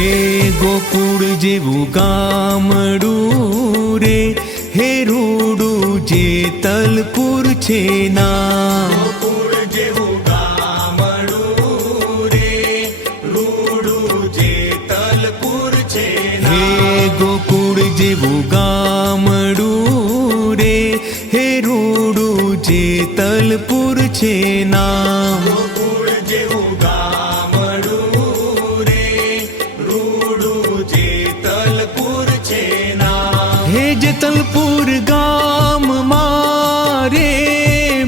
હે ગોકુળ જેવું ગામડું રે, હે રૂડું જેતલપુર છે નામ. ગોકુળ જેવું ગામડું રે, રૂડું જેતલપુર છે નામ. હે ગોકુળ જેવું ગામડું રે, હે રૂડું જેતલપુર છે નામ. ગોકુળ જેવું ગામડું રે, રૂડું જેતલપુર છે નામ. હે જેતલપુર ગામ મારે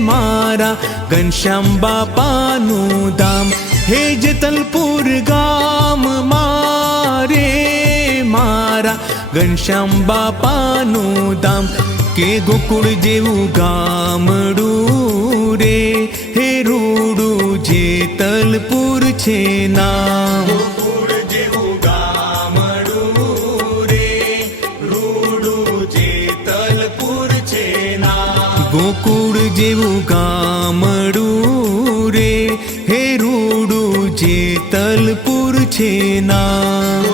મારા ઘનશ્યામ બાપાનું ધામ. હે જેતલપુર ગામ મારે મારા ઘનશ્યામ બાપાનું ધામ. કે ગોકુળ જેવું ગામડું રે, હે રૂડું જેતલપુર છે નામ. ગોકુળ જેવું ગામડું રે, રૂડું જેતલપુર છે નામ. ગોકુળ જેવું ગામડું રે, હે રૂડું જેતલપુર છે નામ.